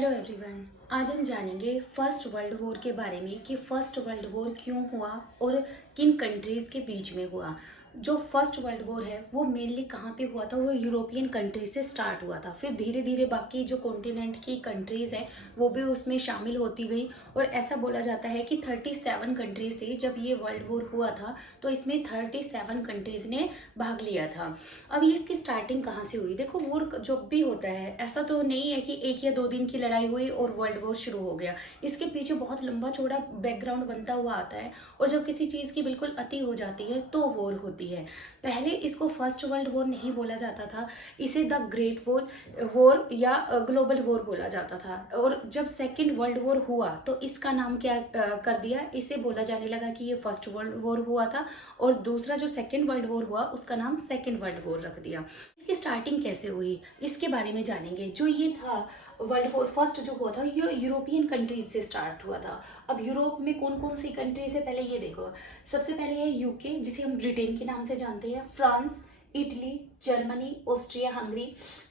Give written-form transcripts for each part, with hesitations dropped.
Hello everyone. आज हम जानेंगे फर्स्ट वर्ल्ड वॉर के बारे में कि फर्स्ट वर्ल्ड वॉर क्यों हुआ और किन कंट्रीज़ के बीच में हुआ। जो फर्स्ट वर्ल्ड वॉर है वो मेनली कहाँ पे हुआ था, वो यूरोपियन कंट्रीज से स्टार्ट हुआ था। फिर धीरे धीरे बाकी जो कॉन्टिनेंट की कंट्रीज़ हैं वो भी उसमें शामिल होती गई और ऐसा बोला जाता है कि 37 कंट्रीज थी जब ये वर्ल्ड वॉर हुआ था। तो इसमें 37 कंट्रीज़ ने भाग लिया था। अब ये इसकी स्टार्टिंग कहाँ से हुई? देखो, वॉर जो भी होता है ऐसा तो नहीं है कि 1 या 2 दिन की लड़ाई हुई और वर्ल्ड वॉर शुरू हो गया। इसके पीछे बहुत लंबा चौड़ा बैकग्राउंड बनता हुआ आता है और जब किसी चीज़ की बिल्कुल अति हो जाती है तो वॉर होती है। पहले इसको फर्स्ट वर्ल्ड वॉर नहीं बोला जाता था, इसे द ग्रेट वॉर वॉर या ग्लोबल वॉर बोला जाता था। और जब सेकेंड वर्ल्ड वॉर हुआ तो इसका नाम क्या कर दिया, इसे बोला जाने लगा कि ये फर्स्ट वर्ल्ड वॉर हुआ था और दूसरा जो सेकेंड वर्ल्ड वॉर हुआ उसका नाम सेकेंड वर्ल्ड वॉर रख दिया। इसकी स्टार्टिंग कैसे हुई इसके बारे में जानेंगे। जो ये था वर्ल्ड वॉर फर्स्ट जो हुआ था ये यूरोपियन कंट्रीज से स्टार्ट हुआ था। अब यूरोप में कौन कौन सी कंट्रीज है पहले ये देखो। सबसे पहले है यूके, जिसे हम ब्रिटेन के नाम से जानते हैं, France, Italy, Germany, Austria Hungary,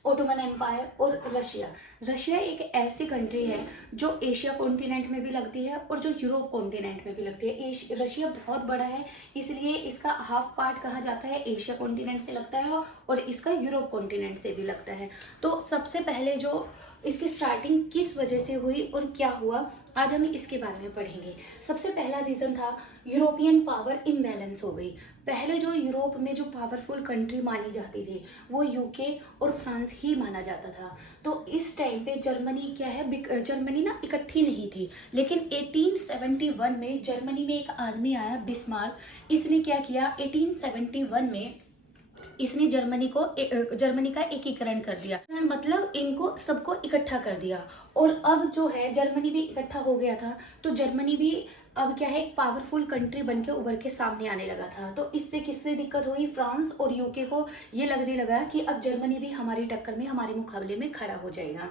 Ottoman empire और रशिया। रशिया एक ऐसी कंट्री है जो एशिया कॉन्टिनेंट में भी लगती है और जो यूरोप कॉन्टिनेंट में भी लगती है। रशिया बहुत बड़ा है इसलिए इसका हाफ पार्ट कहा जाता है एशिया कॉन्टिनेंट से लगता है और इसका यूरोप कॉन्टिनेंट से भी लगता है। तो सबसे पहले जो इसकी स्टार्टिंग किस वजह से हुई और क्या हुआ, आज हम इसके बारे में पढ़ेंगे। सबसे पहला रीज़न था यूरोपियन पावर इम्बैलेंस हो गई। पहले जो यूरोप में जो पावरफुल कंट्री मानी जाती थी वो यूके और फ्रांस ही माना जाता था। तो इस टाइम पे जर्मनी क्या है, जर्मनी ना इकट्ठी नहीं थी। लेकिन 1871 में जर्मनी में एक आदमी आया बिस्मार्क। इसने क्या किया, 1871 में इसने जर्मनी का एकीकरण कर दिया, मतलब इनको सबको इकट्ठा कर दिया। और अब जो है जर्मनी भी इकट्ठा हो गया था तो जर्मनी भी अब क्या है एक पावरफुल कंट्री बनके उभर के सामने आने लगा था। तो इससे किससे दिक्कत हुई, फ्रांस और यूके को ये लगने लगा कि अब जर्मनी भी हमारी टक्कर में हमारे मुकाबले में खड़ा हो जाएगा।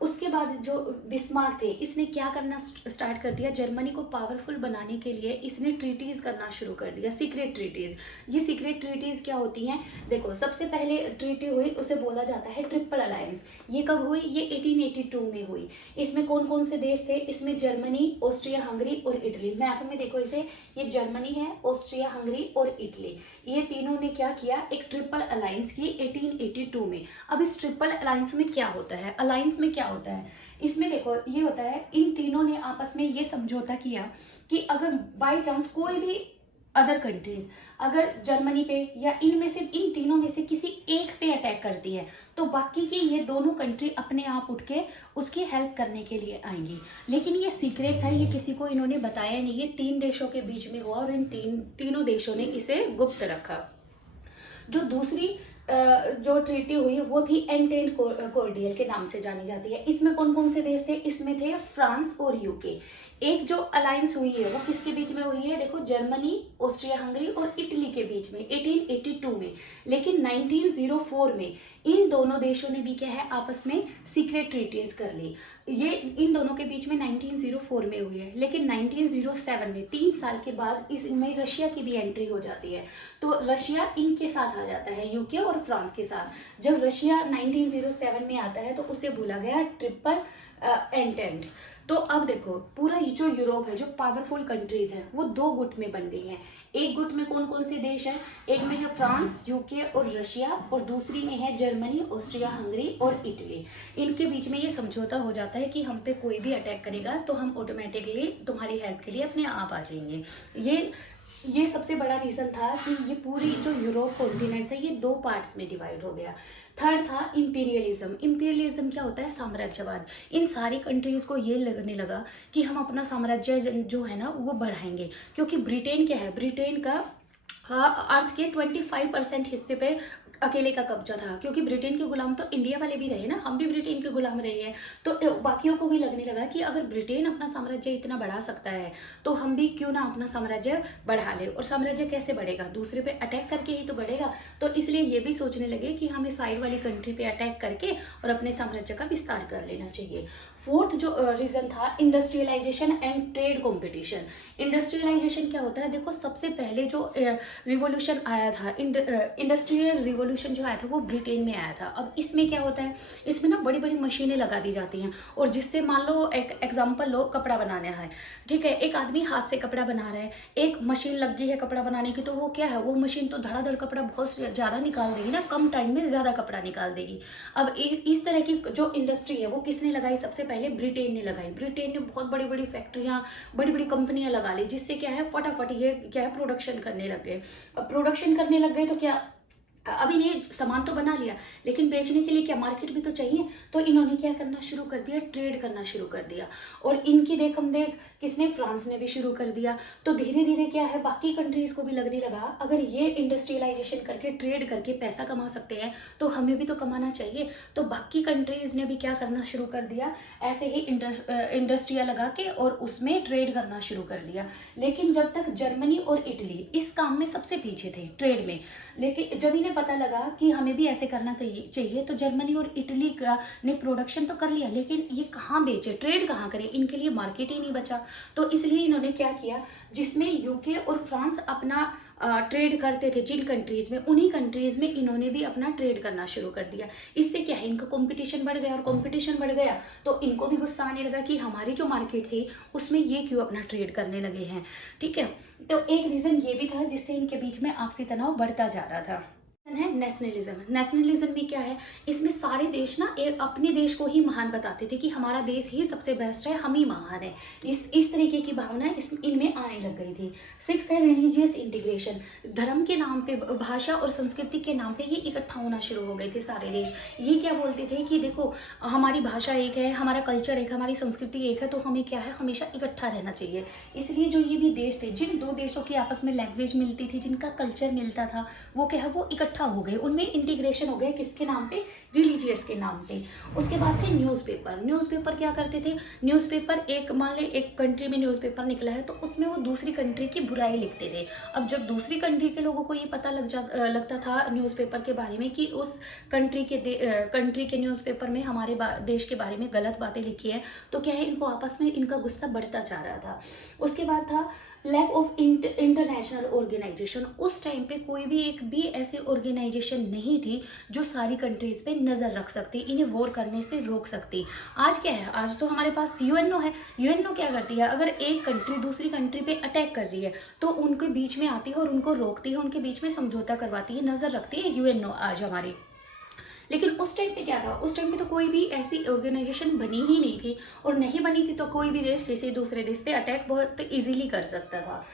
उसके बाद जो बिस्मार्क थे इसने क्या करना स्टार्ट कर दिया, जर्मनी को पावरफुल बनाने के लिए इसने ट्रीटीज करना शुरू कर दिया, सीक्रेट ट्रीटीज। ये सीक्रेट ट्रीटीज क्या होती हैं, देखो सबसे पहले ट्रीटी हुई उसे बोला जाता है ट्रिपल अलायंस। ये कब हुई, ये 1882 में हुई। इसमें कौन कौन से देश थे, इसमें जर्मनी, ऑस्ट्रिया हंगरी और इटली। मैप में देखो इसे, ये जर्मनी है, ऑस्ट्रिया हंगरी और इटली, ये तीनों ने क्या किया, एक ट्रिपल अलायंस की 1882 में। अब इस ट्रिपल अलायंस में क्या होता है, अलायंस में क्या होता है, इसमें देखो ये होता है इन तीनों ने आपस में ये समझौता किया कि अगर बाय चांस कोई भी अदर कंट्रीज अगर जर्मनी पे या इनमें से इन तीनों में से किसी एक पे अटैक करती है तो बाकी की ये दोनों कंट्री अपने आप उठ के उसकी हेल्प करने के लिए आएंगी। लेकिन ये सीक्रेट है, ये किसी को इन्होंने बताया नहीं। ये 3 देशों के बीच में हुआ और इन तीनों देशों ने इसे गुप्त रखा। जो दूसरी जो ट्रीटी हुई वो थी एंटेंट कॉर्डियल के नाम से जानी जाती है। इसमें कौन कौन से देश थे, इसमें थे फ्रांस और यूके। एक जो अलायंस हुई है वो किसके बीच में हुई है, देखो जर्मनी, ऑस्ट्रिया हंगरी और इटली के बीच में 1882 में। लेकिन 1904 में इन दोनों देशों ने भी क्या है आपस में सीक्रेट ट्रीटीज कर ली। ये इन दोनों के बीच में 1904 में हुई है। लेकिन 1907 में 3 साल के बाद इसमें रशिया की भी एंट्री हो जाती है। तो रशिया इनके साथ आ जाता है, यूके और फ्रांस के साथ। जब रशिया 1907 में आता है तो उसे बोला गया ट्रिपल एंटेंट। तो अब देखो पूरा जो यूरोप है, जो पावरफुल कंट्रीज है वो 2 गुट में बन गई हैं। एक गुट में कौन कौन से देश हैं, एक में है फ्रांस, यूके और रशिया और दूसरी में है जर्मनी, ऑस्ट्रिया हंगरी और इटली। इनके बीच में ये समझौता हो जाता है कि हम पे कोई भी अटैक करेगा तो हम ऑटोमेटिकली तुम्हारी हेल्प के लिए अपने आप आ जाएंगे। ये सबसे बड़ा रीज़न था कि ये पूरी जो यूरोप कॉन्टिनेंट था ये 2 पार्ट्स में डिवाइड हो गया। थर्ड था इंपीरियलिज्म। इंपीरियलिज्म क्या होता है, साम्राज्यवाद। इन सारी कंट्रीज़ को ये लगने लगा कि हम अपना साम्राज्य जो है ना वो बढ़ाएंगे, क्योंकि ब्रिटेन क्या है, ब्रिटेन का अर्थ के 25% हिस्से पे अकेले का कब्जा था। क्योंकि ब्रिटेन के गुलाम तो इंडिया वाले भी रहे ना, हम भी ब्रिटेन के गुलाम रहे हैं। तो बाकियों को भी लगने लगा कि अगर ब्रिटेन अपना साम्राज्य इतना बढ़ा सकता है तो हम भी क्यों ना अपना साम्राज्य बढ़ा ले। और साम्राज्य कैसे बढ़ेगा, दूसरे पे अटैक करके ही तो बढ़ेगा। तो इसलिए ये भी सोचने लगे कि हमें साइड वाली कंट्री पे अटैक करके और अपने साम्राज्य का विस्तार कर लेना चाहिए। फोर्थ जो रीजन था industrialisation and trade competition. Industrialisation क्या होता है, देखो सबसे पहले जो रिवॉल्यूशन आया था इंडस्ट्रियल रिवॉल्यूशन रिवॉल्यूशन जो आया था वो ब्रिटेन में आया था। अब इसमें क्या होता है, इसमें ना बड़ी बड़ी मशीनें लगा दी जाती हैं, और जिससे मान लो एक एग्जाम्पल लो, कपड़ा बनाना है, ठीक है, एक आदमी हाथ से कपड़ा बना रहा है, एक मशीन लग गई है कपड़ा बनाने की, तो वो क्या है, वो मशीन तो धड़ाधड़ कपड़ा बहुत ज़्यादा निकाल देगी ना, कम टाइम में ज़्यादा कपड़ा निकाल देगी। अब इस तरह की जो इंडस्ट्री है वो किसने लगाई, सबसे पहले ब्रिटेन ने लगाई। ब्रिटेन ने बहुत बड़ी बड़ी फैक्ट्रियाँ, बड़ी बड़ी कंपनियां लगा ली, जिससे क्या है फटाफट ये क्या है प्रोडक्शन करने लग गए। अब प्रोडक्शन करने लग गए तो क्या, अभी ने सामान तो बना लिया, लेकिन बेचने के लिए क्या मार्केट भी तो चाहिए, तो इन्होंने क्या करना शुरू कर दिया, ट्रेड करना शुरू कर दिया। और इनकी देख हम देख किसने, फ्रांस ने भी शुरू कर दिया। तो धीरे धीरे क्या है, बाकी कंट्रीज को भी लगने लगा अगर ये इंडस्ट्रियलाइजेशन करके ट्रेड करके पैसा कमा सकते हैं तो हमें भी तो कमाना चाहिए। तो बाकी कंट्रीज ने भी क्या करना शुरू कर दिया, ऐसे ही इंडस्ट्रिया लगा के और उसमें ट्रेड करना शुरू कर दिया। लेकिन जब तक जर्मनी और इटली इस काम में सबसे पीछे थे ट्रेड में, लेकिन जब इन्हें पता लगा कि हमें भी ऐसे करना चाहिए, तो जर्मनी और इटली का ने प्रोडक्शन तो कर लिया, लेकिन ये कहाँ बेचे, ट्रेड कहाँ करें, इनके लिए मार्केट ही नहीं बचा। तो इसलिए इन्होंने क्या किया, जिसमें यूके और फ्रांस अपना ट्रेड करते थे जिन कंट्रीज में, उन्हीं कंट्रीज में इन्होंने भी अपना ट्रेड करना शुरू कर दिया। इससे क्या है, इनका कंपटीशन बढ़ गया, और कंपटीशन बढ़ गया तो इनको भी गुस्सा आने लगा कि हमारी जो मार्केट थी उसमें ये क्यों अपना ट्रेड करने लगे हैं, ठीक है। तो एक रीजन ये भी था जिससे इनके बीच में आपसी तनाव बढ़ता जा रहा था। है नेशनलिज्म। नेशनलिज्म में क्या है, इसमें सारे देश ना एक अपने देश को ही महान बताते थे कि हमारा देश ही सबसे बेस्ट है, हम ही महान है। इस तरीके की भावना इनमें आने लग गई थी। सिक्स्थ है रिलीजियस इंटीग्रेशन। धर्म के नाम पे, भाषा और संस्कृति के नाम पे ये इकट्ठा होना शुरू हो गए थे सारे देश। ये क्या बोलते थे कि देखो हमारी भाषा एक है, हमारा कल्चर एक है, हमारी संस्कृति एक है, तो हमें क्या है हमेशा इकट्ठा रहना चाहिए। इसलिए जो ये भी देश थे, जिन दो देशों की आपस में लैंग्वेज मिलती थी, जिनका कल्चर मिलता था, वो क्या है वो इकट्ठा हो गए, उनमें इंटीग्रेशन हो गया, किसके नाम पे, रिलीजियस के नाम पे। उसके बाद थे न्यूज़पेपर। न्यूज़पेपर क्या करते थे, न्यूज़पेपर एक मान ले एक कंट्री में न्यूज़पेपर निकला है तो उसमें वो दूसरी कंट्री की बुराई लिखते थे। अब जब दूसरी कंट्री के लोगों को ये पता लगता था न्यूज़पेपर के बारे में कि उस कंट्री के न्यूज़पेपर में हमारे देश के बारे में गलत बातें लिखी है, तो क्या है इनको आपस में इनका गुस्सा बढ़ता जा रहा था। उसके बाद था लैक ऑफ इंटरनेशनल ऑर्गेनाइजेशन। उस टाइम पे कोई भी एक भी ऐसी ऑर्गेनाइजेशन नहीं थी जो सारी कंट्रीज पे नज़र रख सकती, इन्हें वॉर करने से रोक सकती। आज क्या है, आज तो हमारे पास यूएनओ है। यूएनओ क्या करती है, अगर एक कंट्री दूसरी कंट्री पे अटैक कर रही है तो उनके बीच में आती है और उनको रोकती है, उनके बीच में समझौता करवाती है, नज़र रखती है यूएनओ आज हमारी। लेकिन उस टाइम पे क्या था, उस टाइम पे तो कोई भी ऐसी ऑर्गेनाइजेशन बनी ही नहीं थी, और नहीं बनी थी तो कोई भी देश किसी दूसरे देश पे अटैक बहुत इजीली कर सकता था।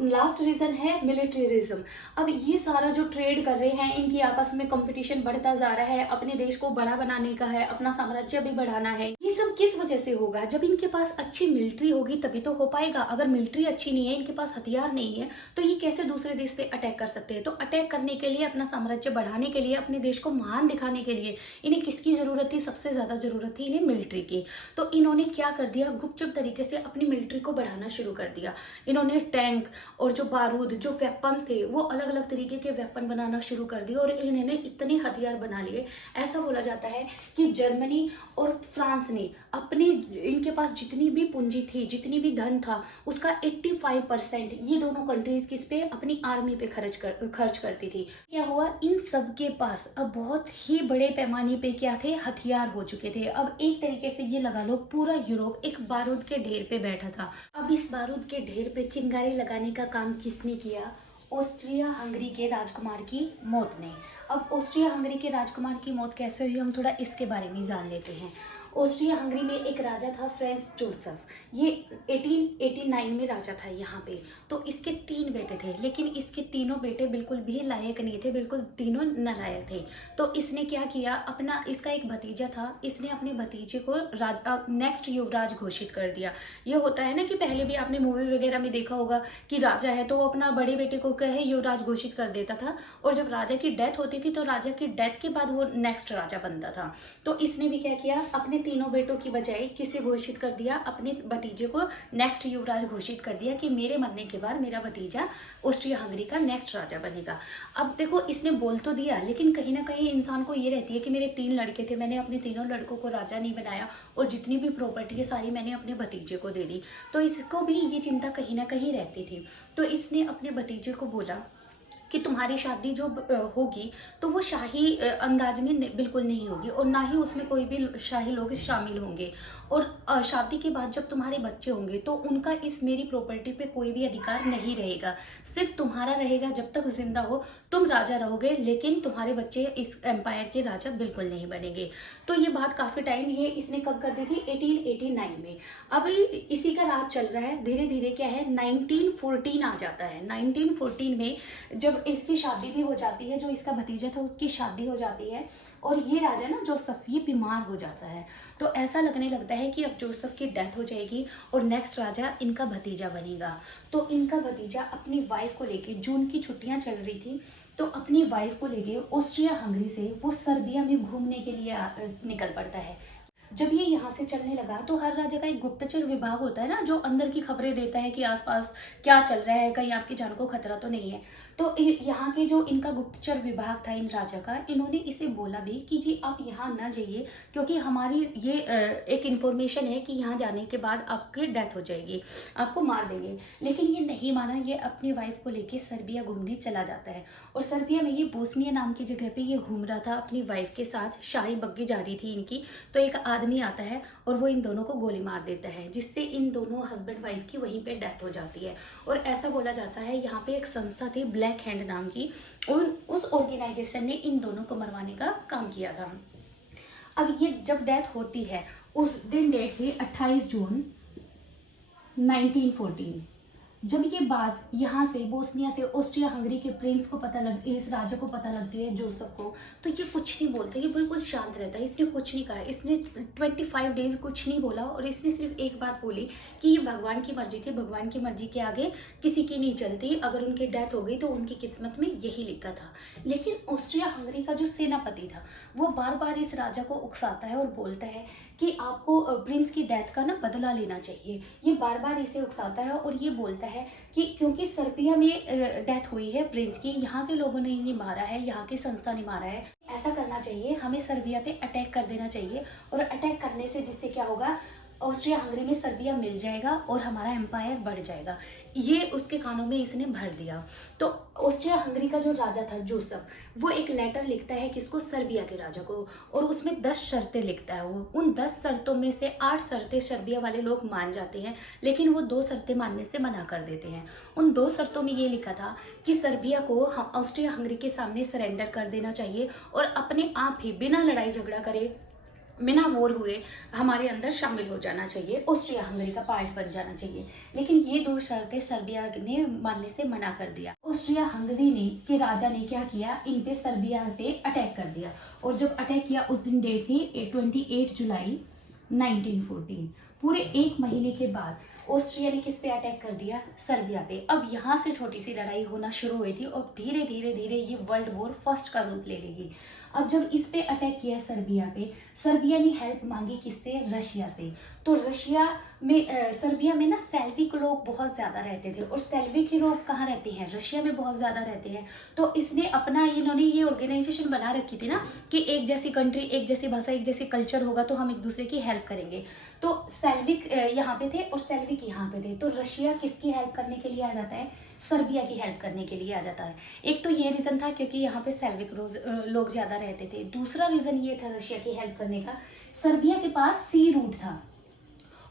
लास्ट रीजन है मिलिट्रिज्म। अब ये सारा जो ट्रेड कर रहे हैं, इनकी आपस में कंपटीशन बढ़ता जा रहा है, अपने देश को बड़ा बनाने का है, अपना साम्राज्य भी बढ़ाना है। ये सब किस वजह से होगा, जब इनके पास अच्छी मिलिट्री होगी तभी तो हो पाएगा। अगर मिलिट्री अच्छी नहीं है, इनके पास हथियार नहीं है, तो ये कैसे दूसरे देश पे अटैक कर सकते हैं। तो अटैक करने के लिए, अपना साम्राज्य बढ़ाने के लिए, अपने देश को महान दिखाने के लिए इन्हें किसकी जरूरत थी, सबसे ज्यादा जरूरत थी इन्हें मिलिट्री की। तो इन्होंने क्या कर दिया, गुपचुप तरीके से अपनी मिलिट्री को बढ़ाना शुरू कर दिया। इन्होंने टैंक और जो बारूद, जो वेपन्स थे, वो अलग अलग तरीके के वेपन बनाना शुरू कर दिए, और इन्होंने इतने हथियार बना लिए। ऐसा बोला जाता है कि जर्मनी और फ्रांस ने अपनी, इनके पास जितनी भी पूंजी थी, जितनी भी धन था, उसका 85% ये दोनों कंट्रीज किस पे, अपनी आर्मी पे खर्च करती थी। क्या हुआ, इन सब के पास अब बहुत ही बड़े पैमाने पे क्या थे, हथियार हो चुके थे। अब एक तरीके से ये लगा लो पूरा यूरोप एक बारूद के ढेर पे बैठा था। अब इस बारूद के ढेर पे चिंगारी लगाने का काम किसने किया, ऑस्ट्रिया हंगरी के राजकुमार की मौत ने। अब ऑस्ट्रिया हंगरी के राजकुमार की मौत कैसे हुई, हम थोड़ा इसके बारे में जान लेते हैं। ऑस्ट्रिया हंगरी में एक राजा था फ्रेंच जोसेफ, ये 1889 में राजा था यहाँ पे। तो इसके 3 बेटे थे, लेकिन इसके तीनों बेटे बिल्कुल भी लायक नहीं थे, बिल्कुल तीनों नालायक थे। तो इसने क्या किया, अपना, इसका एक भतीजा था, इसने अपने भतीजे को नेक्स्ट युवराज घोषित कर दिया। ये होता है ना कि पहले भी आपने मूवी वगैरह में देखा होगा कि राजा है तो वो अपना बड़े बेटे को कहे युवराज घोषित कर देता था, और जब राजा की डेथ होती थी तो राजा की डेथ के बाद वो नेक्स्ट राजा बनता था। तो इसने भी क्या किया, अपने तीनों बेटों की बजाय किसे घोषित कर दिया, अपने भतीजे को नेक्स्ट युवराज घोषित कर दिया कि मेरे मरने के बाद मेरा भतीजा ऑस्ट्रिया हंगरी का नेक्स्ट राजा बनेगा। अब देखो इसने बोल तो दिया, लेकिन कहीं ना कहीं इंसान को ये रहती है कि मेरे 3 लड़के थे, मैंने अपने तीनों लड़कों को राजा नहीं बनाया, और जितनी भी प्रॉपर्टी है सारी मैंने अपने भतीजे को दे दी। तो इसको भी ये चिंता कहीं ना कहीं रहती थी। तो इसने अपने भतीजे को बोला कि तुम्हारी शादी जो होगी तो वो शाही अंदाज में बिल्कुल नहीं होगी, और ना ही उसमें कोई भी शाही लोग शामिल होंगे। और शादी के बाद जब तुम्हारे बच्चे होंगे तो उनका इस मेरी प्रॉपर्टी पे कोई भी अधिकार नहीं रहेगा, सिर्फ तुम्हारा रहेगा। जब तक जिंदा हो तुम राजा रहोगे, लेकिन तुम्हारे बच्चे इस एम्पायर के राजा बिल्कुल नहीं बनेंगे। तो ये बात काफी टाइम ये इसने कब कर दी थी, 1889 में। अब इसी का राज चल रहा है। धीरे धीरे क्या है, 1914 आ जाता है। 1914 में जब इसकी शादी भी हो जाती है, जो इसका भतीजा था उसकी शादी हो जाती है, और ये राजा ना जोसेफ ये बीमार हो जाता है। तो ऐसा लगने लगता है कि अब जोसेफ की डेथ हो जाएगी और नेक्स्ट राजा इनका भतीजा बनेगा। तो इनका भतीजा अपनी वाइफ को लेके, जून की छुट्टियां चल रही थी, तो अपनी वाइफ को लेके ऑस्ट्रिया हंगरी से वो सर्बिया में घूमने के लिए निकल पड़ता है। जब ये यहाँ से चलने लगा तो हर राज्य का एक गुप्तचर विभाग होता है ना, जो अंदर की खबरें देता है कि आसपास क्या चल रहा है, कहीं आपकी जान को खतरा तो नहीं है। तो यहाँ के जो इनका गुप्तचर विभाग था इन राजा का, इन्होंने इसे बोला भी कि जी आप यहाँ ना जाइए, क्योंकि हमारी ये एक इन्फॉर्मेशन है कि यहाँ जाने के बाद आपकी डेथ हो जाएगी, आपको मार देंगे। लेकिन ये नहीं माना, ये अपनी वाइफ को लेके सर्बिया घूमने चला जाता है। और सर्बिया में ये बोस्निया नाम की जगह पे ये घूम रहा था अपनी वाइफ के साथ, शाही बग्गी जा रही थी इनकी। तो एक आदमी आता है और वो इन दोनों को गोली मार देता है, जिससे इन दोनों हस्बैंड वाइफ की वहीं पे डेथ हो जाती है। और ऐसा बोला जाता है यहाँ पे एक संस्था थी ब्लैक हैंड नाम की, और उस ऑर्गेनाइजेशन ने इन दोनों को मरवाने का काम किया था। अब ये जब डेथ होती है, उस दिन डेट थी 28 जून 1914। जब ये बात यहाँ से बोस्निया से ऑस्ट्रिया हंगरी के प्रिंस को पता लग, इस राजा को पता लगती है जोसेफ को, तो ये कुछ नहीं बोलता, ये बिल्कुल शांत रहता है। इसने कुछ नहीं कहा, इसने 25 डेज कुछ नहीं बोला, और इसने सिर्फ एक बात बोली कि ये भगवान की मर्जी थी, भगवान की मर्जी के आगे किसी की नहीं चलती, अगर उनकी डेथ हो गई तो उनकी किस्मत में यही लिखा था। लेकिन ऑस्ट्रिया हंगरी का जो सेनापति था वो बार बार इस राजा को उकसाता है और बोलता है कि आपको प्रिंस की डेथ का ना बदला लेना चाहिए। ये बार बार इसे उकसाता है और ये बोलता है कि क्योंकि सर्बिया में डेथ हुई है प्रिंस की, यहाँ के लोगों ने इन्हें मारा है, यहाँ की संस्था ने मारा है, ऐसा करना चाहिए, हमें सर्बिया पे अटैक कर देना चाहिए। और अटैक करने से जिससे क्या होगा, ऑस्ट्रिया हंगरी में सर्बिया मिल जाएगा और हमारा एम्पायर बढ़ जाएगा। ये उसके कानों में इसने भर दिया। तो ऑस्ट्रिया हंगरी का जो राजा था जोसेफ, वो एक लेटर लिखता है किसको, सर्बिया के राजा को, और उसमें 10 शर्तें लिखता है। वो उन 10 शर्तों में से 8 शर्तें सर्बिया वाले लोग मान जाते हैं, लेकिन वो 2 शर्तें मानने से मना कर देते हैं। उन 2 शर्तों में ये लिखा था कि सर्बिया को ऑस्ट्रिया हंगरी के सामने सरेंडर कर देना चाहिए और अपने आप ही बिना लड़ाई झगड़ा करे, बिना वॉर हुए हमारे अंदर शामिल हो जाना चाहिए, ऑस्ट्रिया हंगरी का पार्ट बन जाना चाहिए। लेकिन ये 2 शर्तें सर्बिया ने मानने से मना कर दिया। ऑस्ट्रिया हंगरी ने के राजा ने क्या किया, इन पे सर्बिया पे अटैक कर दिया। और जब अटैक किया उस दिन डेट थी 28 जुलाई 1914। पूरे 1 महीने के बाद ऑस्ट्रिया ने किस पे अटैक कर दिया, सर्बिया पे। अब यहाँ से छोटी सी लड़ाई होना शुरू हुई थी और धीरे धीरे धीरे ये वर्ल्ड वॉर फर्स्ट का रूप ले लेगी। अब जब इस पे अटैक किया सर्बिया पे, सर्बिया ने हेल्प मांगी किससे, रशिया से। तो रशिया में सर्बिया में ना सेल्विक लोग बहुत ज़्यादा रहते थे, और सेल्विक के लोग कहाँ रहते हैं, रशिया में बहुत ज़्यादा रहते हैं। तो इसने अपना, इन्होंने ये ऑर्गेनाइजेशन बना रखी थी ना कि एक जैसी कंट्री, एक जैसी भाषा, एक जैसी कल्चर होगा तो हम एक दूसरे की हेल्प करेंगे। तो सेल्विक यहाँ पे थे और सेल्विक यहाँ पे थे। तो रशिया किसकी हेल्प करने के लिए आ जाता है, सर्बिया की हेल्प करने के लिए आ जाता है। एक तो ये रीज़न था क्योंकि यहाँ पे सेल्विक लोग ज़्यादा रहते थे। दूसरा रीज़न ये था रशिया की हेल्प करने का, सर्बिया के पास सी रूट था,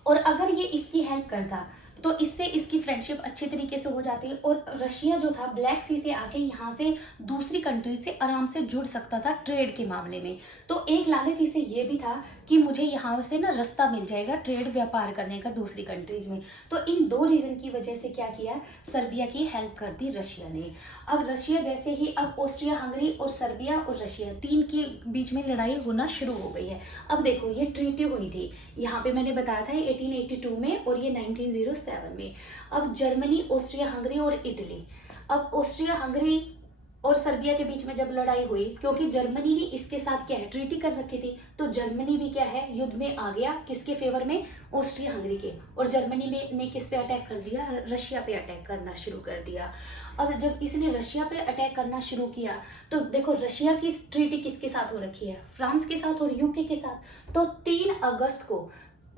और अगर ये इसकी हेल्प करता तो इससे इसकी फ्रेंडशिप अच्छे तरीके से हो जाती, और रशिया जो था ब्लैक सी से आके यहाँ से दूसरी कंट्री से आराम से जुड़ सकता था ट्रेड के मामले में। तो एक लालच इसे ये भी था कि मुझे यहाँ से ना रास्ता मिल जाएगा ट्रेड व्यापार करने का दूसरी कंट्रीज में। तो इन 2 रीज़न की वजह से क्या किया, सर्बिया की हेल्प कर दी रशिया ने। अब रशिया जैसे ही, अब ऑस्ट्रिया हंगरी और सर्बिया और रशिया 3 के बीच में लड़ाई होना शुरू हो गई है। अब देखो ये ट्रीटी हुई थी, यहाँ पे मैंने बताया था 1882 में, और ये 1907 में। अब जर्मनी, ऑस्ट्रिया हंगरी और इटली, अब ऑस्ट्रिया हंगरी और सर्बिया के बीच में जब लड़ाई हुई, क्योंकि जर्मनी ही इसके साथ क्या है, ट्रीटी कर रखी थी, तो जर्मनी भी क्या है, युद्ध में आ गया, किसके फेवर में, ऑस्ट्रिया हंगरी के। और जर्मनी में ने किस पे अटैक कर दिया, रशिया पे अटैक करना शुरू कर दिया। अब जब इसने रशिया पे अटैक करना शुरू किया तो देखो रशिया की ट्रीटी किसके साथ हो रखी है, फ्रांस के साथ और यूके के साथ। तो 3 अगस्त को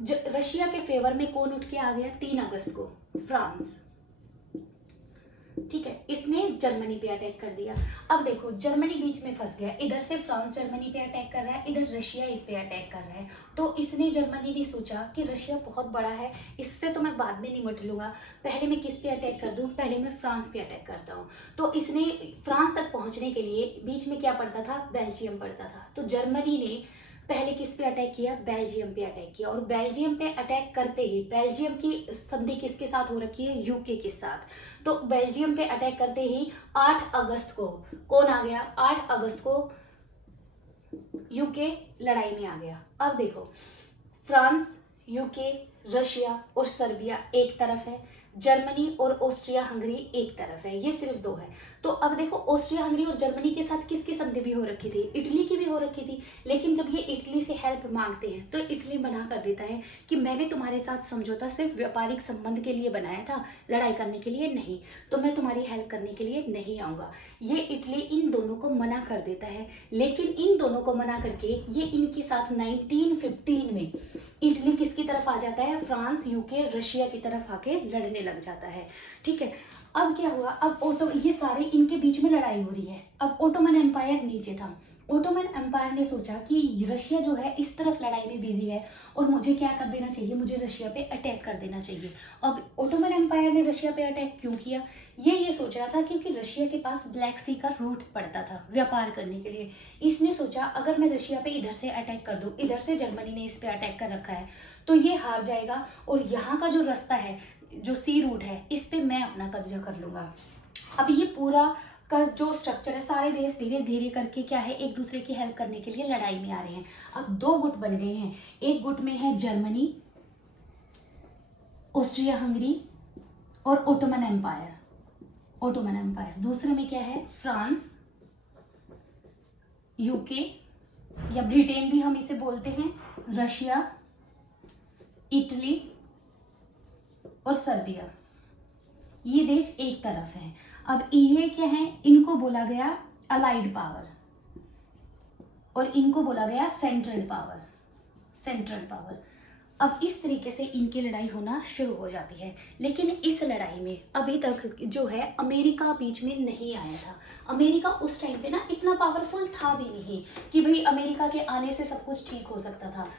रशिया के फेवर में कौन उठ के आ गया, 3 अगस्त को फ्रांस। ठीक है, इसने जर्मनी पे अटैक कर दिया। अब देखो जर्मनी बीच में फंस गया, इधर से फ्रांस जर्मनी पे अटैक कर रहा है, इधर रशिया इस पे अटैक कर रहा है। तो इसने जर्मनी ने सोचा कि रशिया बहुत बड़ा है, इससे तो मैं बाद में निपट लूंगा, पहले मैं किस पे अटैक कर दूं, पहले मैं फ्रांस पे अटैक करता हूँ। तो इसने फ्रांस तक पहुंचने के लिए बीच में क्या पड़ता था, बेल्जियम पड़ता था। तो जर्मनी ने पहले किस पे अटैक किया, बेल्जियम पे अटैक किया। और बेल्जियम पे अटैक करते ही, बेल्जियम की संधि किसके साथ हो रखी है, यूके के साथ। तो बेल्जियम पे अटैक करते ही 8 अगस्त को कौन आ गया, 8 अगस्त को यूके लड़ाई में आ गया। अब देखो फ्रांस, यूके, रशिया और सर्बिया एक तरफ है, जर्मनी और ऑस्ट्रिया हंगरी एक तरफ है, ये सिर्फ दो है। तो अब देखो ऑस्ट्रिया हंगरी और जर्मनी के साथ किसकी संधि भी हो रखी थी, इटली की भी हो रखी थी। लेकिन जब ये इटली से हेल्प मांगते हैं तो इटली मना कर देता है कि मैंने तुम्हारे साथ समझौता सिर्फ व्यापारिक संबंध के लिए बनाया था, लड़ाई करने के लिए नहीं, तो मैं तुम्हारी हेल्प करने के लिए नहीं आऊंगा। ये इटली इन दोनों को मना कर देता है। लेकिन इन दोनों को मना करके ये इनके साथ 1915 में इटली किसकी तरफ आ जाता है, फ्रांस, यूके, रशिया की तरफ आके लड़ने लग जाता है। ठीक है, अब क्या हुआ, अब ये सारे इनके बीच में लड़ाई हो रही है। अब ओटोमन एम्पायर नीचे था। ओटोमन एम्पायर ने सोचा कि रशिया जो है इस तरफ लड़ाई में बिजी है और मुझे क्या कर देना चाहिए, मुझे रशिया पे अटैक कर देना चाहिए। अब ओटोमन एम्पायर ने रशिया पे अटैक क्यों किया, ये सोच रहा था क्योंकि रशिया के पास ब्लैक सी का रूट पड़ता था व्यापार करने के लिए। इसने सोचा अगर मैं रशिया पे इधर से अटैक कर दूं, इधर से जर्मनी ने इस पे अटैक कर रखा है, तो ये हार जाएगा और यहाँ का जो रास्ता है, जो सी रूट है, इस पे मैं अपना कब्जा कर लूंगा। अब ये पूरा का जो स्ट्रक्चर है, सारे देश धीरे धीरे करके क्या है, एक दूसरे की हेल्प करने के लिए लड़ाई में आ रहे हैं। अब दो गुट बन गए हैं, एक गुट में है जर्मनी, ऑस्ट्रिया हंगरी और ओटोमन एम्पायर, ओटोमन एम्पायर। दूसरे में क्या है, फ्रांस, यूके या ब्रिटेन भी हम इसे बोलते हैं, रशिया, इटली और सर्बिया। ये देश एक तरफ है। अब ये क्या है, इनको बोला गया अलाइड पावर और इनको बोला गया सेंट्रल पावर, सेंट्रल पावर। अब इस तरीके से इनकी लड़ाई होना शुरू हो जाती है। लेकिन इस लड़ाई में अभी तक जो है अमेरिका बीच में नहीं आया था। अमेरिका उस टाइम पे ना इतना पावरफुल था भी नहीं कि भाई अमेरिका के आने से सब कुछ ठीक हो सकता था।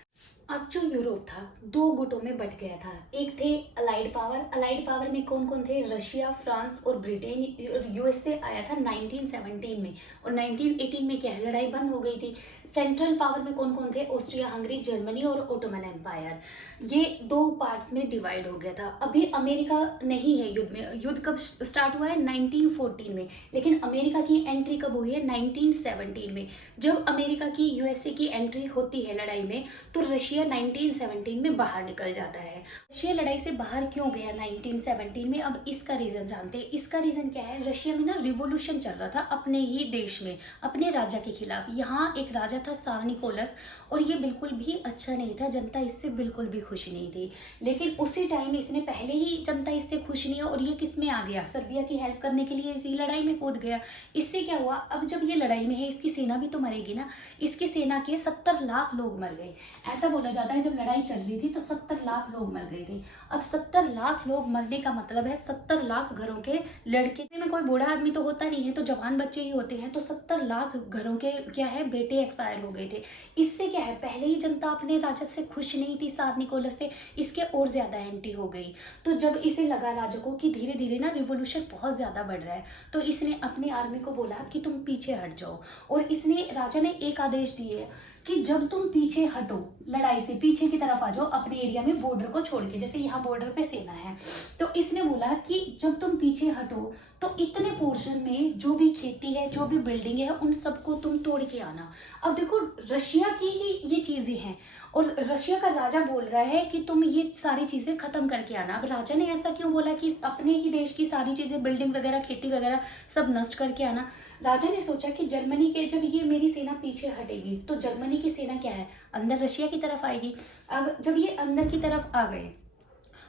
अब जो यूरोप था दो गुटों में बट गया था। एक थे अलाइड पावर, अलाइड पावर में कौन कौन थे, रशिया, फ्रांस और ब्रिटेन और यूएसए आया था 1917 में, और 1918 में क्या है, लड़ाई बंद हो गई थी। सेंट्रल पावर में कौन कौन थे, ऑस्ट्रिया हंगरी, जर्मनी और ओटोमन एम्पायर। ये दो पार्ट्स में डिवाइड हो गया था। अभी अमेरिका नहीं है युद्ध में। युद्ध कब स्टार्ट हुआ है, 1914 में, लेकिन अमेरिका की एंट्री कब हुई है, 1917 में। जब अमेरिका की यूएसए की एंट्री होती है लड़ाई में, तो रशिया 1917 में बाहर निकल जाता है। रशिया लड़ाई से बाहर क्यों गया 1917 में, अब इसका रीजन जानते हैं। इसका रीजन क्या है, रशिया में ना रिवोल्यूशन चल रहा था अपने ही देश में, अपने राजा के खिलाफ। यहाँ एक राजा था सार निकोलस, और ये बिल्कुल भी अच्छा नहीं था, जनता इससे बिल्कुल भी खुश नहीं थी। लेकिन उसी टाइम इसने पहले ही जनता इससे खुश नहीं है, और ये किस में आ गया, सर्बिया की हेल्प करने के लिए इसी लड़ाई में कूद गया। इससे क्या हुआ, अब जब ये लड़ाई में है इसकी सेना भी तो मरेगी ना। इसकी सेना के 70 लाख लोग मर गए। ऐसा बोला जाता है जब लड़ाई चल रही थी तो 70 लाख लोग मर गए थे। अब 70 लाख लोग मरने का मतलब है 70 लाख घरों के लड़के में कोई बूढ़ा आदमी तो होता नहीं है, तो जवान बच्चे ही होते हैं। तो 70 लाख घरों के क्या है, बेटे एक्सपायर हो गए थे। इससे क्या है, पहले ही जनता अपने राजा से खुश नहीं थी सार निकोलस से, इसके और ज्यादा एंटी हो गई। तो जब इसे लगा राजा को कि धीरे धीरे ना रिवोल्यूशन बहुत ज्यादा बढ़ रहा है, तो इसने अपनी आर्मी को बोला कि तुम पीछे हट जाओ। और इसने, राजा ने एक आदेश दिए कि जब तुम पीछे हटो, लड़ाई से पीछे की तरफ आ जाओ अपने एरिया में, बॉर्डर को छोड़ के, जैसे यहाँ बॉर्डर पे सेना है, तो इसने बोला कि जब तुम पीछे हटो तो इतने पोर्शन में जो भी खेती है, जो भी बिल्डिंग है, उन सबको तुम तोड़ के आना। अब देखो रशिया की ही ये चीजें हैं और रशिया का राजा बोल रहा है कि तुम ये सारी चीजें खत्म करके आना। अब राजा ने ऐसा क्यों बोला कि अपने ही देश की सारी चीजें, बिल्डिंग वगैरह, खेती वगैरह सब नष्ट करके आना। राजा ने सोचा कि जर्मनी के, जब ये मेरी सेना पीछे हटेगी तो जर्मनी की सेना क्या है, अंदर रशिया की तरफ आएगी। अब जब ये अंदर की तरफ आ गए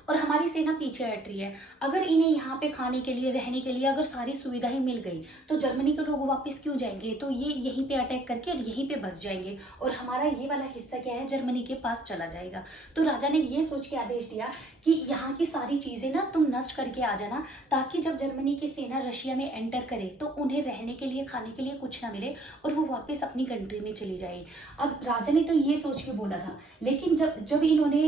और हमारी सेना पीछे हट रही है। अगर इन्हें यहाँ पे खाने के लिए, रहने के लिए अगर सारी सुविधाएं मिल गई तो जर्मनी के लोग वापस क्यों जाएंगे? तो ये यहीं पे अटैक करके और यहीं पे बस जाएंगे और हमारा ये वाला हिस्सा क्या है, जर्मनी के पास चला जाएगा। तो राजा ने ये सोच के आदेश दिया कि यहाँ की सारी चीज़ें ना तुम नष्ट करके आ जाना, ताकि जब जर्मनी की सेना रशिया में एंटर करे तो उन्हें रहने के लिए, खाने के लिए कुछ ना मिले और वो वापस अपनी कंट्री में चली जाए। अब राजा ने तो ये सोच के बोला था, लेकिन जब जब इन्होंने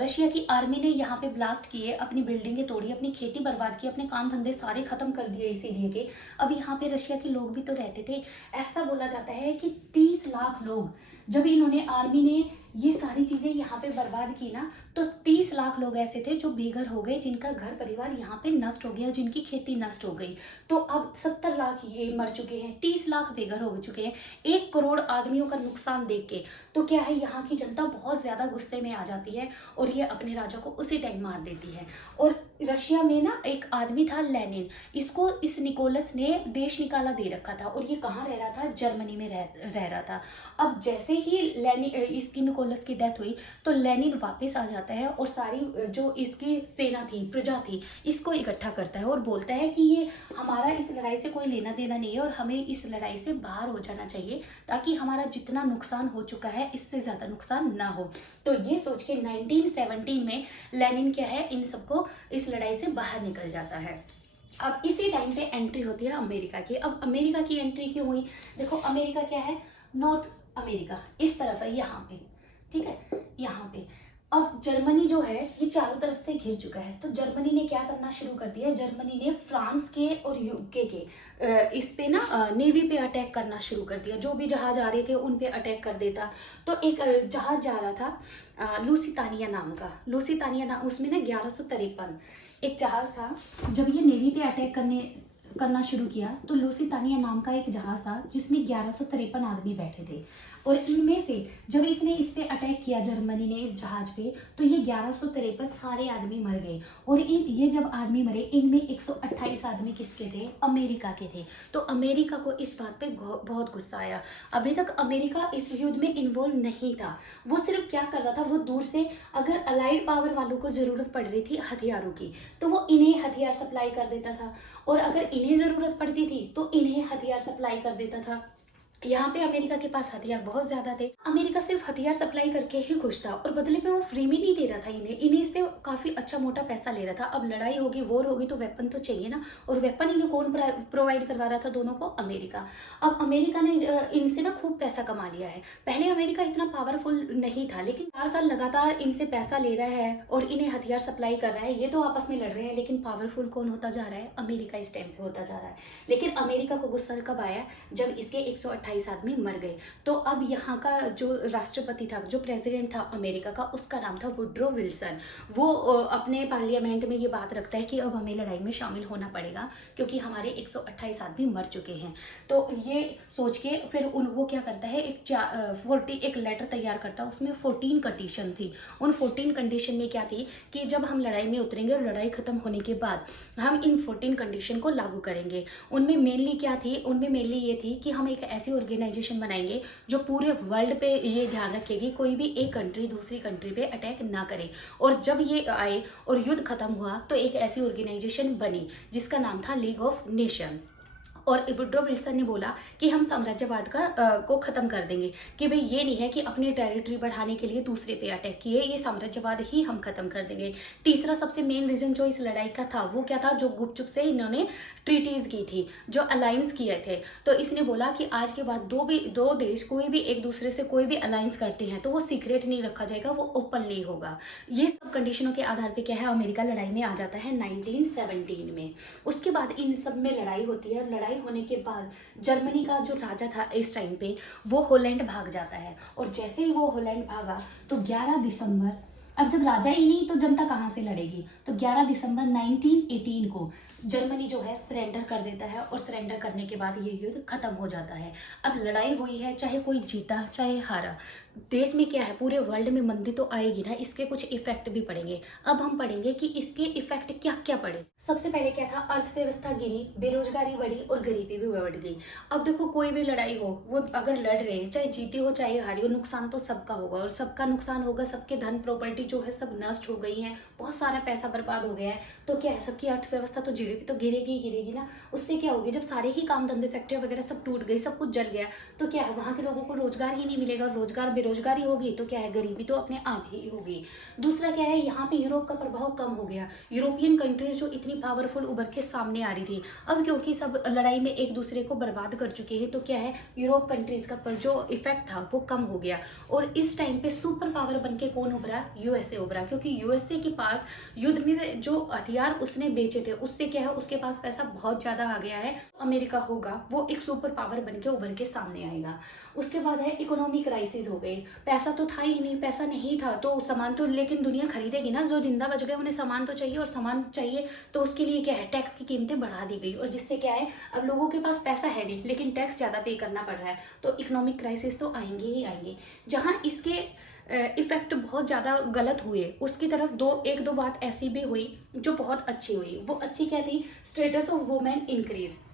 रशिया की आर्मी ने यहाँ पे ब्लास्ट किए, अपनी बिल्डिंगें तोड़ी, अपनी खेती बर्बाद की, अपने काम धंधे सारे खत्म कर दिए इस एरिया के, अब यहाँ पे रशिया के लोग भी तो रहते थे। ऐसा बोला जाता है कि 30 लाख लोग, जब इन्होंने आर्मी ने ये सारी चीज़ें यहाँ पे बर्बाद की ना, तो 30 लाख लोग ऐसे थे जो बेघर हो गए, जिनका घर परिवार यहाँ पे नष्ट हो गया, जिनकी खेती नष्ट हो गई। तो अब 70 लाख ये मर चुके हैं, 30 लाख बेघर हो चुके हैं, 1 करोड़ आदमियों का नुकसान देख के तो क्या है, यहाँ की जनता बहुत ज़्यादा गुस्से में आ जाती है और ये अपने राजा को उसी टाइम मार देती है। और रशिया में ना एक आदमी था लेनिन, इसको इस निकोलस ने देश निकाला दे रखा था और ये कहाँ रह रहा था, जर्मनी में रह रहा था। अब जैसे ही लेनिन, इसकी निकोलस की डेथ हुई तो लेनिन वापस आ जाता है और सारी जो इसकी सेना थी, प्रजा थी, इसको इकट्ठा करता है और बोलता है कि ये हमारा इस लड़ाई से कोई लेना देना नहीं है और हमें इस लड़ाई से बाहर हो जाना चाहिए, ताकि हमारा जितना नुकसान हो चुका है इससे ज़्यादा नुकसान ना हो। तो ये सोच के 1917 में लेनिन क्या है, इन सबको इस लड़ाई से बाहर निकल जाता है। अब इसी टाइम पे एंट्री होती है अमेरिका की। अब अमेरिका की एंट्री क्यों हुई? देखो अमेरिका क्या है, नॉर्थ अमेरिका इस तरफ है, यहाँ पे, ठीक है, यहाँ पे। अब जर्मनी जो है ये चारों तरफ से घिर चुका है, तो जर्मनी ने क्या करना शुरू कर दिया, जर्मनी ने फ्रांस के और यूके के इस पे ना नेवी पे अटैक करना शुरू कर दिया। जो भी जहाज आ रहे थे उन पे अटैक कर देता। तो एक जहाज जा रहा था लूसितानिया नाम का, लूसितानिया नाम, उसमें ना 1153 एक जहाज था। जब ये नेवी पे अटैक करना शुरू किया तो लूसितानिया नाम का एक जहाज था जिसमें 1153 आदमी बैठे थे और इनमें से जब इसने इस पे अटैक किया, जर्मनी ने इस जहाज पे, तो ये 1153 सारे आदमी मर गए। और ये जब आदमी मरे, इनमें 128 आदमी किसके थे, अमेरिका के थे। तो अमेरिका को इस बात पे बहुत गुस्सा आया। अभी तक अमेरिका इस युद्ध में इन्वॉल्व नहीं था, वो सिर्फ क्या कर रहा था, वो दूर से अगर अलाइड पावर वालों को ज़रूरत पड़ रही थी हथियारों की तो वो इन्हें हथियार सप्लाई कर देता था, और अगर इन्हें ज़रूरत पड़ती थी तो इन्हें हथियार सप्लाई कर देता था। यहाँ पे अमेरिका के पास हथियार बहुत ज्यादा थे। अमेरिका सिर्फ हथियार सप्लाई करके ही खुश था और बदले में वो फ्री में नहीं दे रहा था इन्हें इससे काफी अच्छा मोटा पैसा ले रहा था। अब लड़ाई होगी, वॉर होगी तो वेपन तो चाहिए ना, और वेपन इन्हें कौन प्रोवाइड करवा रहा था दोनों को, अमेरिका। अब अमेरिका ने इनसे ना खूब पैसा कमा लिया है। पहले अमेरिका इतना पावरफुल नहीं था, लेकिन 4 साल लगातार इनसे पैसा ले रहा है और इन्हें हथियार सप्लाई कर रहा है। ये तो आपस में लड़ रहे हैं, लेकिन पावरफुल कौन होता जा रहा है, अमेरिका इस टाइम पे होता जा रहा है। लेकिन अमेरिका को गुस्सा कब आया, जब इसके 128 आदमी मर गए। तो अब यहाँ का जो राष्ट्रपति था, जो प्रेसिडेंट था अमेरिका का, उसका नाम था वुड्रो विल्सन। वो अपने पार्लियामेंट में ये बात रखता है कि अब हमें लड़ाई में शामिल होना पड़ेगा क्योंकि हमारे 128 आदमी मर चुके हैं। तो ये सोच के फिर वो क्या करता है, एक लेटर तैयार करता है। उसमें 14 कंडीशन थी। उन 14 कंडीशन में क्या थी कि जब हम लड़ाई में उतरेंगे और लड़ाई खत्म होने के बाद हम इन 14 कंडीशन को लागू करेंगे। उनमें मेनली क्या थी, उनमें मेनली ये थी कि हम एक ऐसी ऑर्गेनाइजेशन बनाएंगे जो पूरे वर्ल्ड पे ये ध्यान रखेगी कोई भी एक कंट्री दूसरी कंट्री पे अटैक ना करे। और जब ये आए और युद्ध खत्म हुआ तो एक ऐसी ऑर्गेनाइजेशन बनी जिसका नाम था लीग ऑफ नेशन। और वुड्रो विल्सन ने बोला कि हम साम्राज्यवाद को ख़त्म कर देंगे, कि भाई ये नहीं है कि अपनी टेरिटरी बढ़ाने के लिए दूसरे पे अटैक किए, ये साम्राज्यवाद ही हम ख़त्म कर देंगे। तीसरा सबसे मेन रीज़न जो इस लड़ाई का था वो क्या था, जो गुपचुप से इन्होंने ट्रीटीज़ की थी, जो अलायंस किए थे। तो इसने बोला कि आज के बाद दो देश कोई भी एक दूसरे से कोई भी अलायंस करते हैं तो वो सीक्रेट नहीं रखा जाएगा, वो ओपनली होगा। ये सब कंडीशनों के आधार पर क्या है, अमेरिका लड़ाई में आ जाता है 1917 में। उसके बाद इन सब में लड़ाई होती है। लड़ाई होने के बाद जर्मनी का जो राजा था इस टाइम पे, वो हॉलैंड भाग जाता है। और जैसे ही वो हॉलैंड भागा तो 11 दिसंबर, अब जब राजा ही नहीं तो जनता कहाँ से लड़ेगी, तो 11 दिसंबर 1918 को जर्मनी जो है सरेंडर कर देता है। और सरेंडर करने के बाद ये युद्ध खत्म हो जाता है। अब लड़ाई हुई है, चाहे कोई जीता चाहे हारा, देश में क्या है, पूरे वर्ल्ड में मंदी तो आएगी ना, इसके कुछ इफेक्ट भी पड़ेंगे। अब हम पढ़ेंगे कि इसके इफेक्ट क्या क्या पड़े। सबसे पहले क्या था, अर्थव्यवस्था गिरी, बेरोजगारी बढ़ी और गरीबी भी बढ़ गई। अब देखो कोई भी लड़ाई हो, वो अगर लड़ रहे हैं, चाहे जीती हो चाहे हारी हो, नुकसान तो सबका होगा और सबका नुकसान होगा। सबके धन प्रॉपर्टी जो है सब नष्ट हो गई है, बहुत सारा पैसा बर्बाद हो गया है। तो क्या है, सबकी अर्थव्यवस्था तो जीडीपी तो गिरेगी ही गिरेगी ना। उससे क्या होगी, जब सारे ही काम धंधे फैक्ट्री वगैरह सब टूट गई, सब कुछ जल गया, तो क्या है, वहाँ के लोगों को रोजगार ही नहीं मिलेगा। रोजगार बेरोजगारी होगी तो क्या है, गरीबी तो अपने आप ही होगी। दूसरा क्या है, यहाँ पे यूरोप का प्रभाव कम हो गया। यूरोपियन कंट्रीज जो इतनी पावरफुल उभर के सामने आ रही थी, अब क्योंकि सब लड़ाई में एक दूसरे को बर्बाद कर चुके हैं, तो क्या है, यूरोप कंट्रीज का पर जो इफेक्ट था वो कम हो गया। और इस टाइम पे सुपर पावर बन के कौन उभरा, यूएसए उभरा। क्योंकि यूएसए के पास युद्ध में जो हथियार उसने बेचे थे, उससे क्या है, उसके पास पैसा बहुत ज्यादा आ गया है। अमेरिका होगा वो एक सुपर पावर बन के उभर के सामने आएगा। उसके बाद है इकोनॉमिक क्राइसिस हो गई। पैसा तो था ही नहीं, पैसा नहीं था तो सामान तो, लेकिन दुनिया खरीदेगी ना, जो जिंदा बच गए उन्हें सामान तो चाहिए, और सामान चाहिए तो उसके लिए क्या है, टैक्स की कीमतें बढ़ा दी गई। और जिससे क्या है, अब लोगों के पास पैसा है नहीं लेकिन टैक्स ज़्यादा पे करना पड़ रहा है, तो इकोनॉमिक क्राइसिस तो आएंगे ही आएंगे। जहाँ इसके इफेक्ट बहुत ज़्यादा गलत हुए, उसकी तरफ एक दो बात ऐसी भी हुई जो बहुत अच्छी हुई। वो अच्छी क्या थी, स्टेटस ऑफ वुमेन इंक्रीज।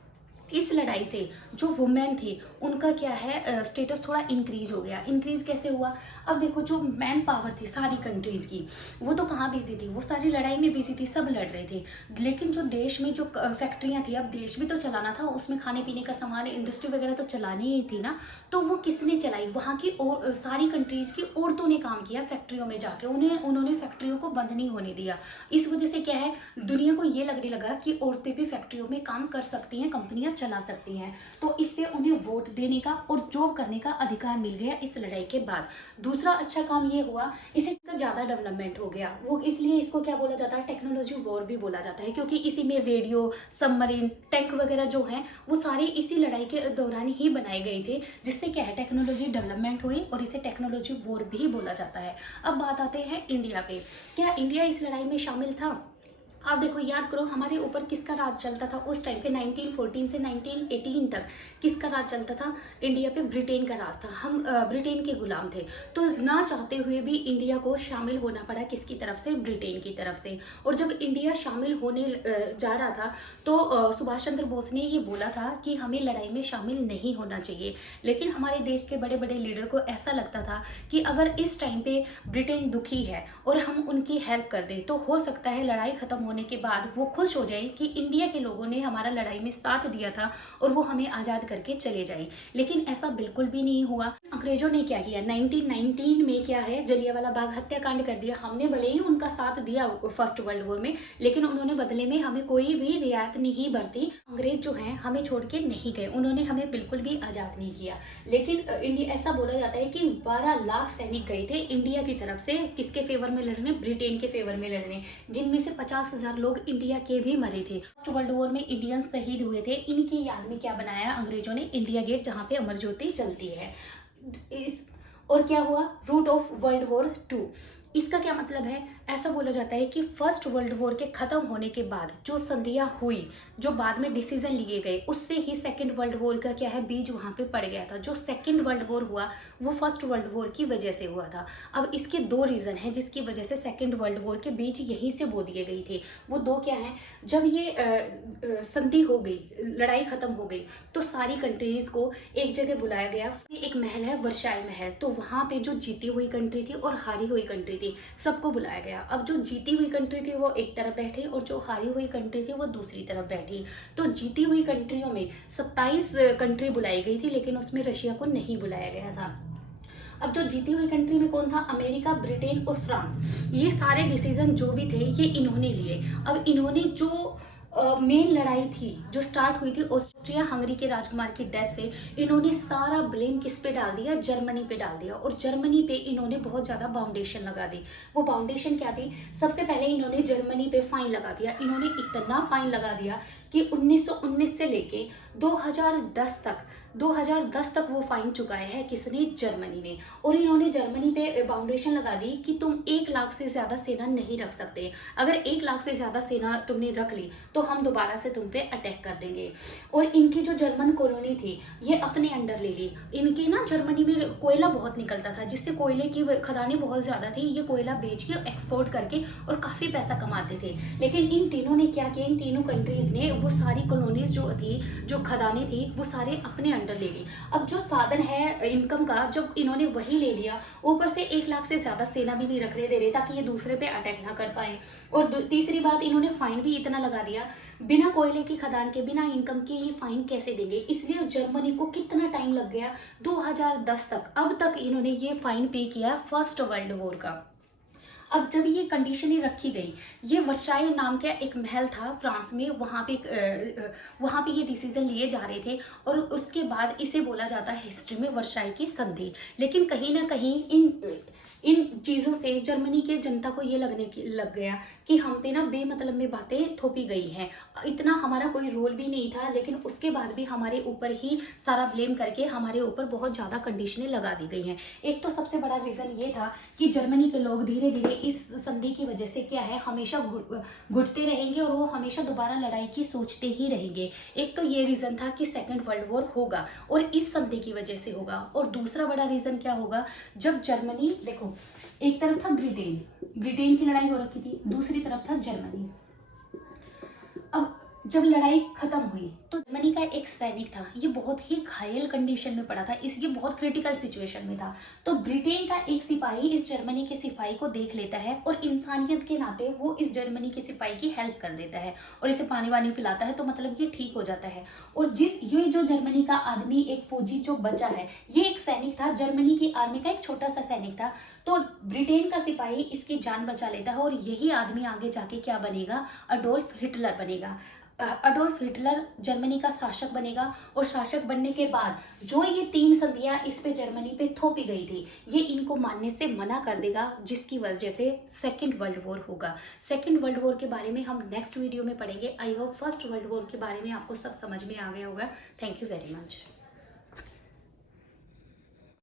इस लड़ाई से जो वुमेन थी उनका क्या है, स्टेटस थोड़ा इंक्रीज हो गया। इंक्रीज कैसे हुआ, अब देखो जो मैन पावर थी सारी कंट्रीज की, वो तो कहाँ बिजी थी, वो सारी लड़ाई में बिजी थी, सब लड़ रहे थे। लेकिन जो देश में जो फैक्ट्रियाँ थी, अब देश भी तो चलाना था, उसमें खाने पीने का सामान, इंडस्ट्री वगैरह तो चलानी ही थी ना। तो वो किसने चलाई, वहाँ की और सारी कंट्रीज की औरतों ने काम किया फैक्ट्रियों में जाके, उन्होंने फैक्ट्रियों को बंद नहीं होने दिया। इस वजह से क्या है, दुनिया को ये लगने लगा कि औरतें भी फैक्ट्रियों में काम कर सकती हैं, कंपनियां चला सकती हैं। तो इससे उन्हें वोट देने का और जॉब करने का अधिकार मिल गया इस लड़ाई के बाद। दूसरा अच्छा काम ये हुआ, इसी का ज़्यादा डेवलपमेंट हो गया। वो इसलिए इसको क्या बोला जाता है, टेक्नोलॉजी वॉर भी बोला जाता है, क्योंकि इसी में रेडियो, सबमरीन, टैंक वगैरह जो हैं वो सारे इसी लड़ाई के दौरान ही बनाए गए थे। जिससे क्या है, टेक्नोलॉजी डेवलपमेंट हुई और इसे टेक्नोलॉजी वॉर भी बोला जाता है। अब बात आते हैं इंडिया पे, क्या इंडिया इस लड़ाई में शामिल था। अब देखो याद करो, हमारे ऊपर किसका राज चलता था उस टाइम पे, 1914 से 1918 तक किसका राज चलता था, इंडिया पे ब्रिटेन का राज था। हम ब्रिटेन के गुलाम थे। तो ना चाहते हुए भी इंडिया को शामिल होना पड़ा, किसकी तरफ से, ब्रिटेन की तरफ से। और जब इंडिया शामिल होने जा रहा था तो सुभाष चंद्र बोस ने ये बोला था कि हमें लड़ाई में शामिल नहीं होना चाहिए। लेकिन हमारे देश के बड़े बड़े लीडर को ऐसा लगता था कि अगर इस टाइम पे ब्रिटेन दुखी है और हम उनकी हेल्प कर दें तो हो सकता है लड़ाई खत्म होने के बाद वो खुश हो जाए कि इंडिया के लोगों ने हमारा लड़ाई में साथ दिया था और वो हमें आज़ाद करके चले जाए। लेकिन ऐसा बिल्कुल भी नहीं हुआ। अंग्रेजों ने क्या किया, 1919 में क्या है, जलियांवाला बाग हत्याकांड कर दिया। हमने भले ही उनका साथ दिया फर्स्ट वर्ल्ड वॉर में, लेकिन उन्होंने बदले में हमें कोई भी रियायत नहीं बरती। अंग्रेज जो हैं हमें छोड़ के नहीं गए, उन्होंने हमें बिल्कुल भी आज़ाद नहीं किया। लेकिन इंडिया, ऐसा बोला जाता है कि 12 लाख सैनिक गए थे इंडिया की तरफ से, किसके फेवर में लड़ने, ब्रिटेन के फेवर में लड़ने, जिनमें से 50,000 लोग इंडिया के भी मरे थे। फर्स्ट वर्ल्ड वॉर में इंडियंस शहीद हुए थे। इनकी याद में क्या बनाया अंग्रेजों ने, इंडिया गेट, जहाँ पे अमर ज्योति जलती है। और क्या हुआ, रूट ऑफ वर्ल्ड वॉर 2। इसका क्या मतलब है, ऐसा बोला जाता है कि फर्स्ट वर्ल्ड वॉर के खत्म होने के बाद जो संधियां हुई, जो बाद में डिसीजन लिए गए, उससे ही सेकेंड वर्ल्ड वॉर का क्या है, बीज वहां पे पड़ गया था। जो सेकेंड वर्ल्ड वॉर हुआ वो फर्स्ट वर्ल्ड वॉर की वजह से हुआ था। अब इसके 2 रीजन हैं जिसकी वजह से सेकेंड वर्ल्ड वॉर के बीज यहीं से बो दिए गई थे। वो 2 क्या हैं, जब ये संधि हो गई, लड़ाई खत्म हो गई, तो सारी कंट्रीज को एक जगह बुलाया गया। एक महल है वर्साई महल, तो वहां पे जो जीती हुई कंट्री थी और हारी हुई कंट्री थी, सबको बुलाया गया। अब जो जीती हुई कंट्री थी वो एक तरफ बैठी और जो हारी हुई कंट्री थी वो दूसरी तरफ बैठी। तो जीती हुई कंट्रियों में 27 कंट्री बुलाई गई थी, लेकिन उसमें रशिया को नहीं बुलाया गया था। अब जो जीती हुई कंट्री में कौन था, अमेरिका, ब्रिटेन और फ्रांस। ये सारे डिसीजन जो भी थे ये इन्होंने लिए। अब इन्होंने जो मेन लड़ाई थी जो स्टार्ट हुई थी ऑस्ट्रिया हंगरी के राजकुमार की डेथ से, इन्होंने सारा ब्लेम किस पे डाल दिया, जर्मनी पे डाल दिया। और जर्मनी पे इन्होंने बहुत ज़्यादा फाउंडेशन लगा दी। वो फाउंडेशन क्या थी, सबसे पहले इन्होंने जर्मनी पे फाइन लगा दिया। इन्होंने इतना फाइन लगा दिया कि 1919 से लेके 2010 तक 2010 तक वो फाइन चुकाया है, किसने? जर्मनी ने। और इन्होंने जर्मनी पे बाउंडेशन लगा दी कि तुम 1 लाख से ज़्यादा सेना नहीं रख सकते, अगर 1 लाख से ज़्यादा सेना तुमने रख ली तो हम दोबारा से तुम पे अटैक कर देंगे। और इनकी जो जर्मन कॉलोनी थी ये अपने अंडर ले ली। इनके ना जर्मनी में कोयला बहुत निकलता था, जिससे कोयले की खदानें बहुत ज़्यादा थी, ये कोयला बेच के एक्सपोर्ट करके और काफ़ी पैसा कमाते थे। लेकिन इन तीनों ने क्या किया, इन तीनों कंट्रीज़ ने वो सारी कॉलोनीज जो थी, जो खदानें थी, वो सारे अपने अंडर ले ली। अब जो साधन है इनकम का, जब इन्होंने वही ले लिया, ऊपर से 1 लाख से ज़्यादा सेना भी नहीं रखने दे रहे ताकि ये दूसरे पे अटैक ना कर पाए। और तीसरी बात, इन्होंने फाइन भी इतना लगा दिया, बिना कोयले की खदान के, बिना इनकम के ये फाइन कैसे देंगे। इसलिए जर्मनी को कितना टाइम लग गया, 2010 तक, अब तक इन्होंने ये फाइन पे किया फर्स्ट वर्ल्ड वॉर का। अब जब ये कंडीशन ही रखी गई, ये वर्साई नाम का एक महल था फ्रांस में, वहाँ पे ये डिसीजन लिए जा रहे थे और उसके बाद इसे बोला जाता है हिस्ट्री में वर्साई की संधि। लेकिन कहीं ना कहीं इन चीज़ों से जर्मनी के जनता को ये लग गया कि हम पे ना बेमतलब में बातें थोपी गई हैं, इतना हमारा कोई रोल भी नहीं था, लेकिन उसके बाद भी हमारे ऊपर ही सारा ब्लेम करके हमारे ऊपर बहुत ज़्यादा कंडीशनें लगा दी गई हैं। एक तो सबसे बड़ा रीज़न ये था कि जर्मनी के लोग धीरे धीरे इस संधि की वजह से क्या है, हमेशा घुटते रहेंगे और वो हमेशा दोबारा लड़ाई की सोचते ही रहेंगे। एक तो ये रीज़न था कि सेकेंड वर्ल्ड वॉर होगा और इस संधि की वजह से होगा। और दूसरा बड़ा रीज़न क्या होगा, जब जर्मनी, देखो एक तरफ था ब्रिटेन की लड़ाई हो रखी थी, दूसरी तरफ था जर्मनी। अब जब लड़ाई खत्म हुई तो जर्मनी का एक सैनिक था, ये बहुत ही घायल कंडीशन में पड़ा था, ये बहुत क्रिटिकल सिचुएशन में था। तो ब्रिटेन का एक सिपाही इस जर्मनी के सिपाही को देख लेता है और इंसानियत के नाते वो इस जर्मनी के सिपाही की हेल्प कर देता है और इसे पानी वानी पिलाता है, तो मतलब ये ठीक हो जाता है। और ये जो जर्मनी का आदमी, एक फौजी जो बचा है, ये एक सैनिक था, जर्मनी की आर्मी का एक छोटा सा सैनिक था। तो ब्रिटेन का सिपाही इसकी जान बचा लेता है और यही आदमी आगे जाके क्या बनेगा, अडोल्फ हिटलर बनेगा। अडोल्फ हिटलर जर्मनी का शासक बनेगा और शासक बनने के बाद जो ये 3 संधियां इस पे जर्मनी पे थोपी गई थी, ये इनको मानने से मना कर देगा, जिसकी वजह से सेकेंड वर्ल्ड वॉर होगा। सेकेंड वर्ल्ड वॉर के बारे में हम नेक्स्ट वीडियो में पढ़ेंगे। I hope first world war के बारे में आपको सब समझ में आ गया होगा। Thank you very much.